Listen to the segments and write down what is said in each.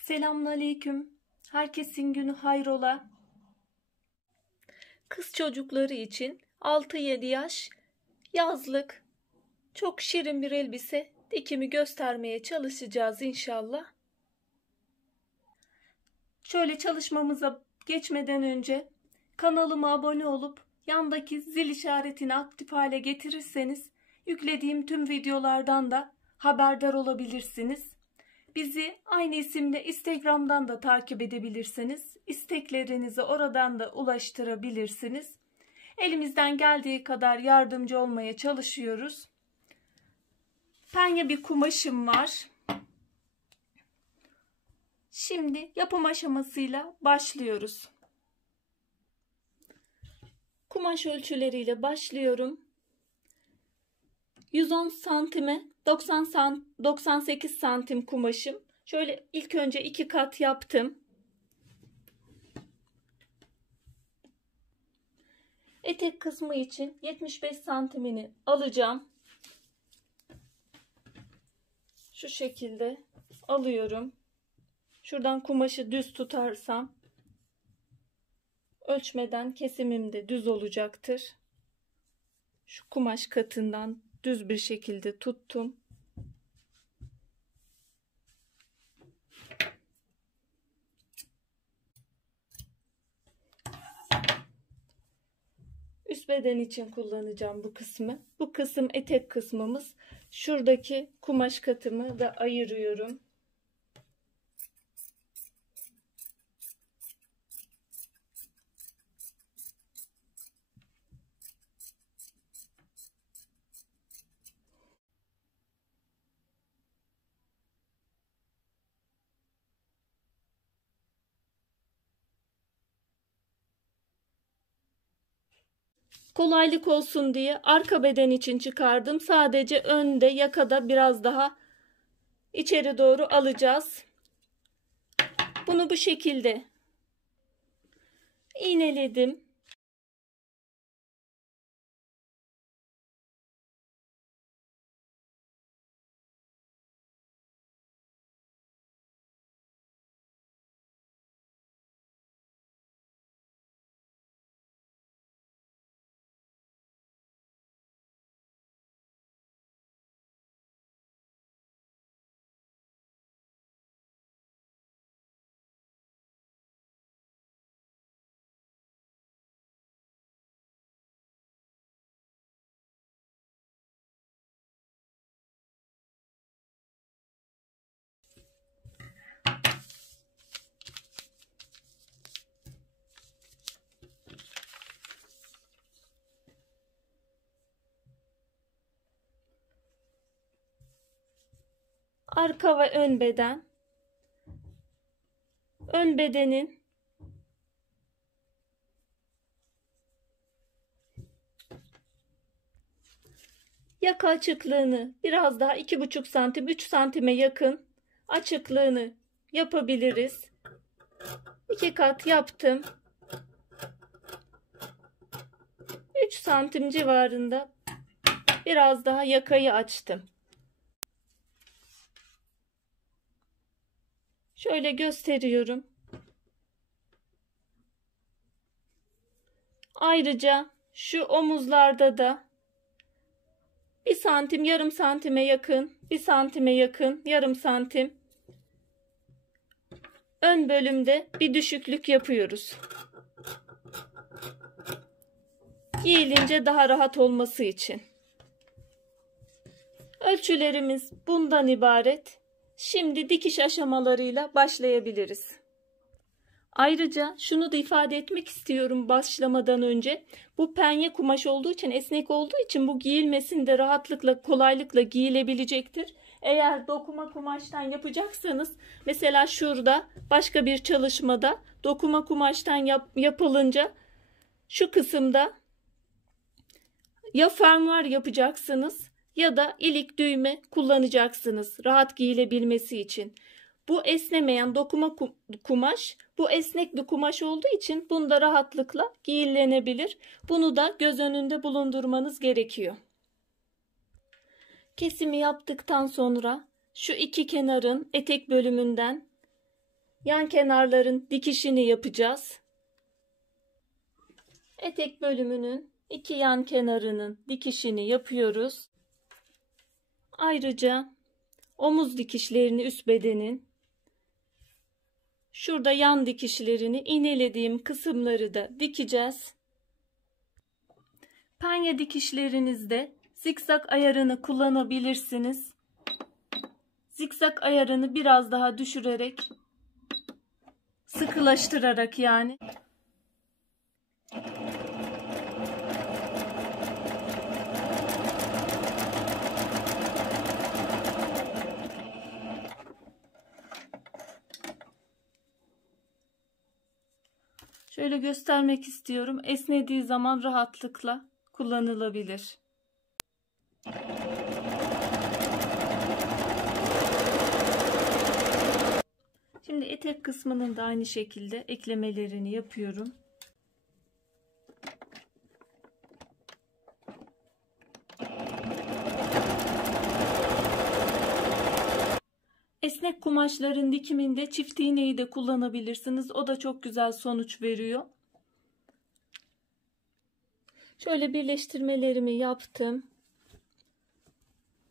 Selamünaleyküm. Herkesin günü hayrola. Kız çocukları için 6-7 yaş yazlık çok şirin bir elbise dikimi göstermeye çalışacağız inşallah. Şöyle çalışmamıza geçmeden önce kanalıma abone olup yandaki zil işaretini aktif hale getirirseniz yüklediğim tüm videolardan da haberdar olabilirsiniz. Bizi aynı isimde Instagram'dan da takip edebilirsiniz. İsteklerinizi oradan da ulaştırabilirsiniz. Elimizden geldiği kadar yardımcı olmaya çalışıyoruz. Penye bir kumaşım var. Şimdi yapım aşamasıyla başlıyoruz. Kumaş ölçüleriyle başlıyorum. 110 santime 98 santim kumaşım. Şöyle ilk önce 2 kat yaptım. Etek kısmı için 75 santimini alacağım. Şu şekilde alıyorum. Şuradan kumaşı düz tutarsam ölçmeden kesimim de düz olacaktır. Şu kumaş katından düz bir şekilde tuttum. Üst beden için kullanacağım bu kısmı. Bu kısım etek kısmımız. Şuradaki kumaş katımı da ayırıyorum. Kolaylık olsun diye arka beden için çıkardım. Sadece önde yakada biraz daha içeri doğru alacağız. Bunu bu şekilde iğneledim. Arka ve ön beden. Ön bedenin yaka açıklığını biraz daha 2,5 santim 3 santime yakın açıklığını yapabiliriz. 2 kat yaptım. 3 santim civarında biraz daha yakayı açtım. Şöyle gösteriyorum. Ayrıca şu omuzlarda da 1 santim yarım santime yakın 1 santime yakın yarım santim ön bölümde bir düşüklük yapıyoruz. Giyilince daha rahat olması için. Ölçülerimiz bundan ibaret. Şimdi dikiş aşamalarıyla başlayabiliriz. Ayrıca şunu da ifade etmek istiyorum başlamadan önce. Bu penye kumaş olduğu için, esnek olduğu için bu giyilmesinde rahatlıkla, kolaylıkla giyilebilecektir. Eğer dokuma kumaştan yapacaksanız, mesela şurada başka bir çalışmada dokuma kumaştan yapılınca şu kısımda ya fermuar yapacaksınız ya da ilik düğme kullanacaksınız rahat giyilebilmesi için. Bu esnemeyen dokuma kumaş, bu esnek bir kumaş olduğu için bunda rahatlıkla giyilenebilir. Bunu da göz önünde bulundurmanız gerekiyor. Kesimi yaptıktan sonra şu iki kenarın etek bölümünden yan kenarların dikişini yapacağız. Etek bölümünün iki yan kenarının dikişini yapıyoruz. Ayrıca omuz dikişlerini üst bedenin, şurada yan dikişlerini, iğnelediğim kısımları da dikeceğiz. Penye dikişlerinizde zikzak ayarını kullanabilirsiniz. Zikzak ayarını biraz daha düşürerek, sıkılaştırarak yani. Şöyle göstermek istiyorum. Esnediği zaman rahatlıkla kullanılabilir. Şimdi etek kısmının da aynı şekilde eklemelerini yapıyorum. Esnek kumaşların dikiminde çift iğneyi de kullanabilirsiniz. O da çok güzel sonuç veriyor. Şöyle birleştirmelerimi yaptım.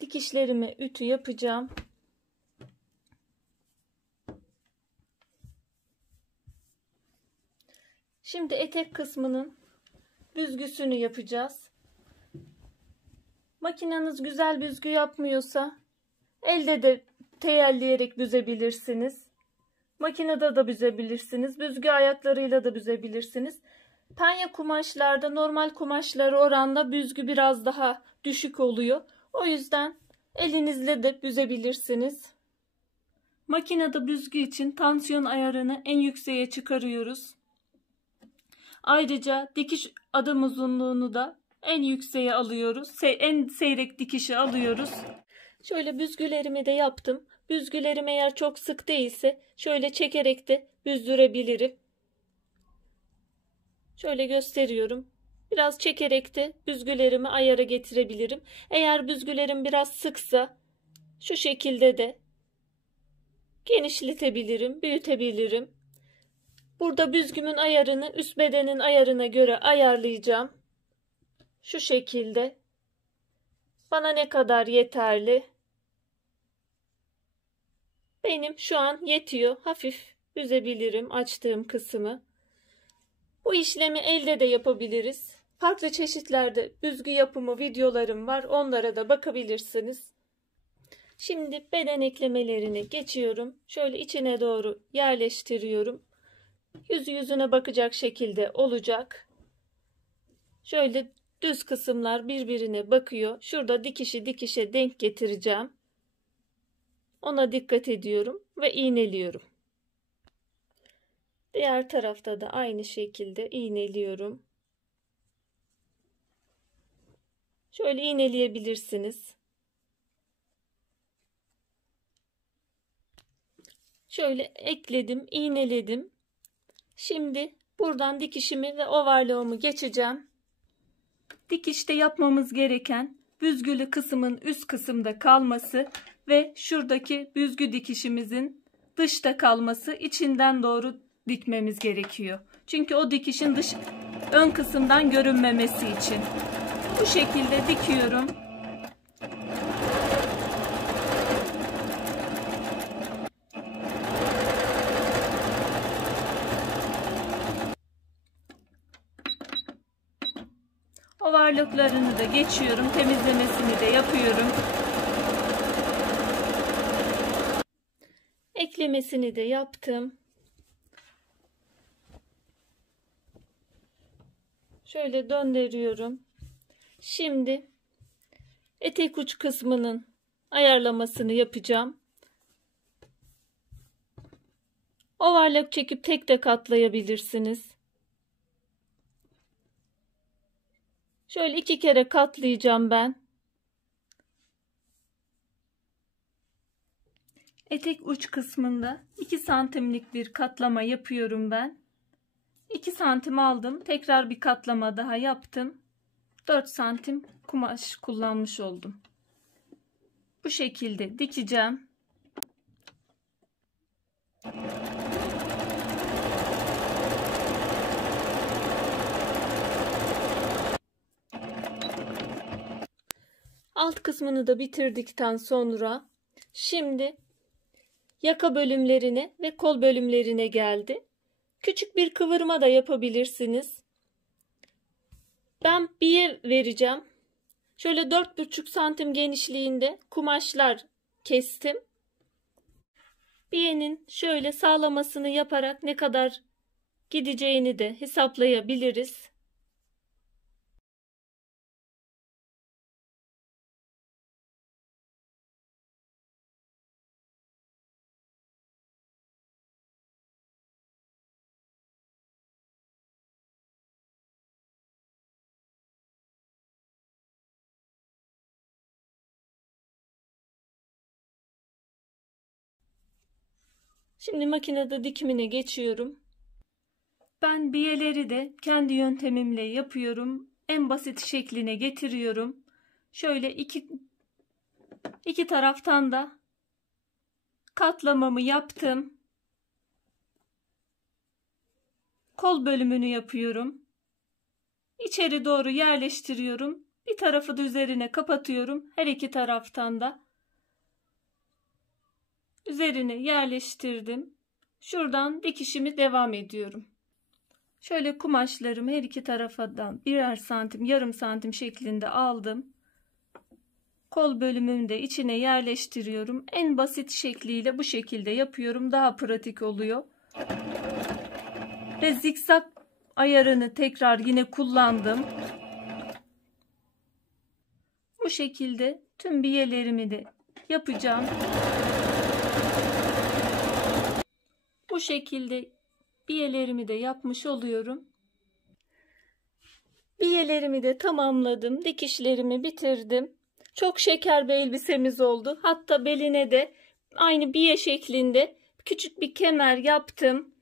Dikişlerime ütü yapacağım. Şimdi etek kısmının büzgüsünü yapacağız. Makineniz güzel büzgü yapmıyorsa elde de teyelleyerek büzebilirsiniz. Makinede de büzebilirsiniz. Büzgü ayaklarıyla da büzebilirsiniz. Penye kumaşlarda normal kumaşlara oranla büzgü biraz daha düşük oluyor. O yüzden elinizle de büzebilirsiniz. Makinede büzgü için tansiyon ayarını en yükseğe çıkarıyoruz. Ayrıca dikiş adım uzunluğunu da en yükseğe alıyoruz. En seyrek dikişi alıyoruz. Şöyle büzgülerimi de yaptım. Büzgülerim eğer çok sık değilse şöyle çekerek de büzdürebilirim. Şöyle gösteriyorum. Biraz çekerek de büzgülerimi ayara getirebilirim. Eğer büzgülerim biraz sıksa şu şekilde de genişletebilirim, büyütebilirim. Burada büzgümün ayarını üst bedenin ayarına göre ayarlayacağım. Şu şekilde. Bana ne kadar yeterli? Benim şu an yetiyor. Hafif büzebilirim açtığım kısmı. Bu işlemi elde de yapabiliriz. Farklı çeşitlerde büzgü yapımı videolarım var. Onlara da bakabilirsiniz. Şimdi beden eklemelerini geçiyorum. Şöyle içine doğru yerleştiriyorum. Yüzü yüzüne bakacak şekilde olacak. Şöyle düz kısımlar birbirine bakıyor. Şurada dikişe denk getireceğim. Ona dikkat ediyorum ve iğneliyorum. Diğer tarafta da aynı şekilde iğneliyorum. Şöyle iğneleyebilirsiniz. Şöyle ekledim, iğneledim. Şimdi buradan dikişimi ve ovarlığımı geçeceğim. Dikişte yapmamız gereken büzgülü kısmın üst kısımda kalması ve şuradaki büzgü dikişimizin dışta kalması, içinden doğru dikmemiz gerekiyor. Çünkü o dikişin ön kısımdan görünmemesi için. Bu şekilde dikiyorum. Ovarlıklarını da geçiyorum. Temizlemesini de yapıyorum. Eklemesini de yaptım. Şöyle döndürüyorum. Şimdi etek uç kısmının ayarlamasını yapacağım. Ovarlık çekip tek de katlayabilirsiniz. Şöyle 2 kere katlayacağım ben. Etek uç kısmında 2 santimlik bir katlama yapıyorum ben. 2 santim aldım. Tekrar bir katlama daha yaptım. 4 santim kumaş kullanmış oldum. Bu şekilde dikeceğim. Alt kısmını da bitirdikten sonra şimdi yaka bölümlerine ve kol bölümlerine geldi. Küçük bir kıvırma da yapabilirsiniz. Ben biye vereceğim. Şöyle 4,5 santim genişliğinde kumaşlar kestim. Biyenin şöyle sağlamasını yaparak ne kadar gideceğini de hesaplayabiliriz. Şimdi makinede dikimine geçiyorum. Ben biyeleri de kendi yöntemimle yapıyorum. En basit şekline getiriyorum. Şöyle iki taraftan da katlamamı yaptım. Kol bölümünü yapıyorum. İçeri doğru yerleştiriyorum. Bir tarafı da üzerine kapatıyorum. Her iki taraftan da üzerine yerleştirdim. Şuradan dikişimi devam ediyorum. Şöyle kumaşlarımı her iki tarafadan birer santim, yarım santim şeklinde aldım. Kol bölümünü de içine yerleştiriyorum. En basit şekliyle bu şekilde yapıyorum. Daha pratik oluyor. Ve zikzak ayarını tekrar yine kullandım. Bu şekilde tüm biyelerimi de yapacağım. Bu şekilde biyelerimi de yapmış oluyorum. Biyelerimi de tamamladım. Dikişlerimi bitirdim. Çok şeker bir elbisemiz oldu. Hatta beline de aynı biye şeklinde küçük bir kemer yaptım.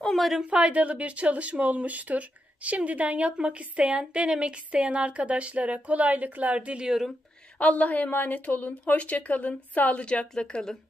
Umarım faydalı bir çalışma olmuştur. Şimdiden yapmak isteyen, denemek isteyen arkadaşlara kolaylıklar diliyorum. Allah'a emanet olun. Hoşça kalın, sağlıcakla kalın.